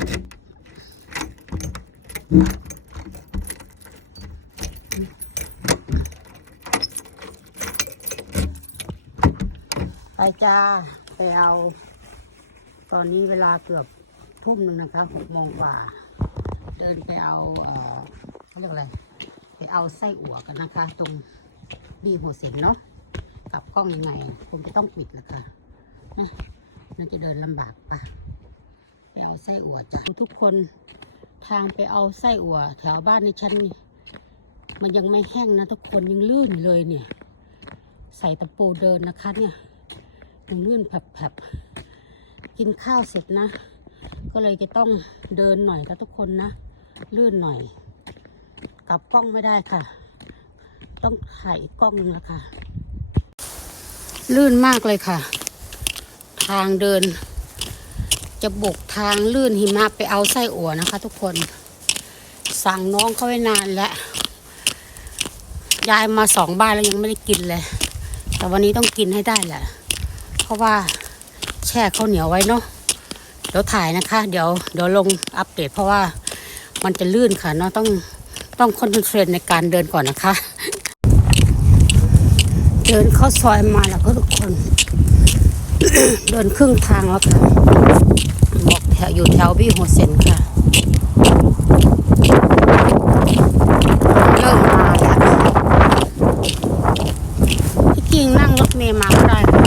ไปจ้า ไปเอา ตอนนี้เวลาเกือบทุ่มหนึ่งนะคะหกโมงกว่า เดินไปเอา เอ่อเขาเรียกอะไร ไปเอาไส้อั่วกันนะคะ ตรงบีหัวเสียนเนาะกลับกล้องยังไงคงจะต้องปิดแหละค่ะนะมันจะเดินลำบากปะไป เอาไส้อั่วจ้ะทุกคนทางไปเอาไส้อั่ว แถวบ้านในฉันนี่มันยังไม่แห้งนะทุกคนยังลื่นเลยเนี่ย ใส่ตะปูเดินนะคะ เนี่ยยังลื่นแผลบๆกินข้าวเสร็จนะ ก็เลยจะต้องเดินหน่อยค่ะทุกคนนะ ลื่นหน่อยกลับกล้องไม่ได้ค่ะ ต้องถ่ายกล้องนึงล้วค่ะลื่นมากเลยค่ะ ทางเดิน จะบกทางลื่นหิมะไปเอาไส้อั่วนะคะ ทุกคน สั่งน้องเขาไว้นานแล้วยายมาสองบ้านแล้วยังไม่ได้กินเลย แต่วันนี้ต้องกินให้ได้แหละ เพราะว่าแช่ข้าวเหนียวไว้เนาะเดี๋ยวถ่ายนะคะ เดี๋ยวเดี๋ยวลงอัปเดตเพราะว่ามันจะลื่นค่ะเนาะต้องต้องคอนเทนเทรตในการเดินก่อนนะคะ เดินเข้าซอยมาแล้วก็ทุกคน เดินครึ่งทางแล้วค่ะ แถวอยู่แถวบี้หัวเซนค่ะ เริ่มมาแล้วที่จริงนั่งรถเมล์มาก็ได้ค่ะ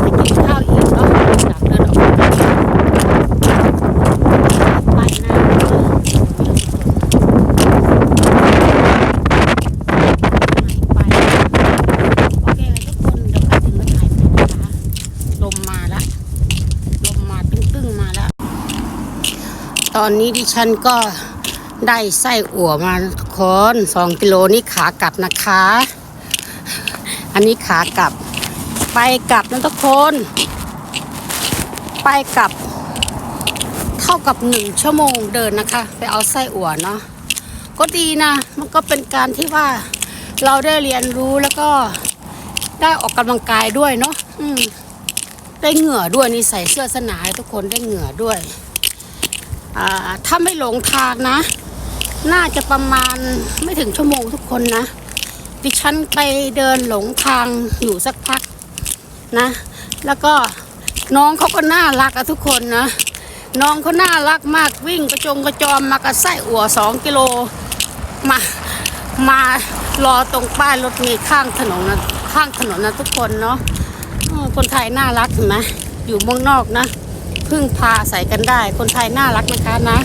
ไปกินข้าวอีกเนาะจากเดินออกมาไปหน้าไปโอเคทุกคนเดี๋ยวใกล้ถึงแล้วถ่ายไปนะคะลมมาแล้ว ลมมาตึ้งๆมาแล้ว ต อนนี้ดิฉันก็ได้ไส้อั่วมาคนสองกิโลนี่ขากลับนะคะ อันนี้ขากลับ ไปกลับนะทุกคน ไปกลับ เท่ากับหนึ่งชั่วโมงเดินนะคะ ไปเอาไส้อั่วเนาะก็ดีนะ มันก็เป็นการที่ว่าเราได้เรียนรู้แล้วก็ได้ออกกำลังกายด้วยเนาะได้เหงื่อด้วยนี่ใส่เสื้อสนายทุกคนได้เหงื่อด้วย ถ้าไม่หลงทางนะ น่าจะประมาณไม่ถึงชั่วโมงทุกคนนะ ดิฉันไปเดินหลงทางอยู่สักพักนะ แล้วก็น้องเขาก็น่ารักอะทุกคนนะ น้องเขาน่ารักมากวิ่งกระจงกระจอมมากระไส้อั่วสองกิโลมามารอตรงป้ายรถเมล์ข้างถนนนะข้างถนนนะทุกคนเนาะคนไทยน่ารักเห็นไหมอยู่เมืองนอกนะ พึ่งพาใส่กันได้ คนไทยน่ารักนะคะนะ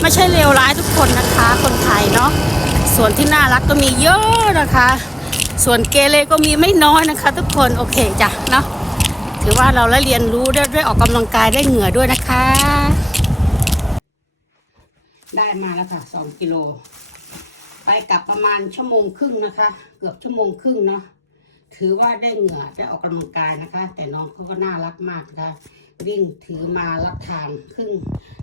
ไม่ใช่เลวร้ายทุกคนนะคะ คนไทยเนาะส่วนที่น่ารักก็มีเยอะนะคะ ส่วนเกเรก็มีไม่น้อยนะคะ ทุกคนโอเคจ้ะเนาะถือว่าเราได้เรียนรู้ได้ได้ออกกำลังกายได้เหงื่อด้วยนะคะ ได้มาแล้วค่ะสองกิโลไปกลับประมาณชั่วโมงครึ่งนะคะ เกือบชั่วโมงครึ่งเนาะถือว่าได้เหงื่อได้ออกกำลังกายนะคะ แต่น้องเขาก็น่ารักมากนะคะ วิ่งถือมารับทางครึ่ง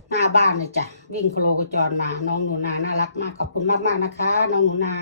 หน้าบ้านเลยจ้ะวิ่งโคโลกจรมา น้องหนูนาน่ารักมากขอบคุณมากๆนะคะ น้องหนูนา